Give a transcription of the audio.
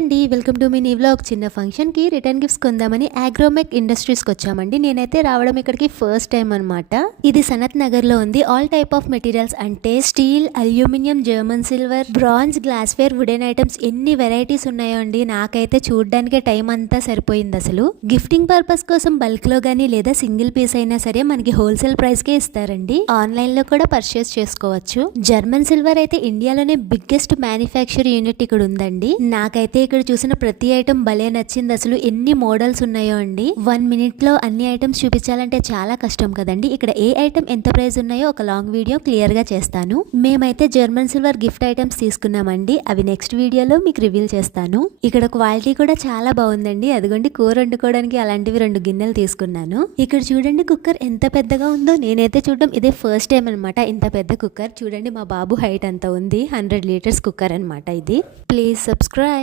అండి, welcome to mini vlog. చిన్న ఫంక్షన్కి రిటర్న్ గిఫ్ట్స్ కొందామని అగ్రోమెక్ ఇండస్ట్రీస్కి వచ్చామండి. నేనైతే రావడం ఇక్కడికి ఫస్ట్ టైం అనమాట. ఇది సనత్ నగర్లో ఉంది. ఆల్ టైప్ ఆఫ్ మెటీరియల్స్ అంటే steel, aluminium, German silver, bronze, glassware, wooden items ఎన్ని వెరైటీస్ ఉన్నాయో అండి. నాకైతే చూడడానికి టైం అంతా సరిపోయింది అసలు. గిఫ్టింగ్ పర్పస్ కోసం బల్క్ లో గానీ లేదా సింగిల్ పీస్ అయినా సరే మనకి హోల్సేల్ ప్రైస్ కే ఇస్తారండి. ఆన్లైన్ లో కూడా పర్చేస్ చేసుకోవచ్చు. జర్మన్ సిల్వర్ అయితే ఇండియాలోనే బిగ్గెస్ట్ మ్యానుఫ్యాక్చర్ యూనిట్ ఇక్కడ ఉందండి. నాకైతే ఇక్కడ చూసిన ప్రతి ఐటమ్ భలే నచ్చింది. అసలు ఎన్ని మోడల్స్ ఉన్నాయో అండి. 1 minute లో అన్ని ఐటమ్స్ చూపించాలంటే చాలా కష్టం కదండి. ఇక్కడ ఏ ఐటమ్ ఎంత ప్రైస్ ఉన్నాయో ఒక లాంగ్ వీడియో క్లియర్ గా చేస్తాను. మేమైతే జర్మన్ సిల్వర్ గిఫ్ట్ ఐటమ్స్ తీసుకున్నామండి. అవి నెక్స్ట్ వీడియోలో మీకు రివీల్ చేస్తాను. ఇక్కడ క్వాలిటీ కూడా చాలా బాగుందండి. అదిగోండి, కూర వండుకోవడానికి అలాంటివి 2 గిన్నెలు తీసుకున్నాను. ఇక్కడ చూడండి కుక్కర్ ఎంత పెద్దగా ఉందో. నేనైతే చూడడం ఇదే ఫస్ట్ టైం అనమాట. ఇంత పెద్ద కుక్కర్ చూడండి. మా బాబు హైట్ అంత ఉంది. 100 liters కుక్కర్ అనమాట ఇది. Please subscribe.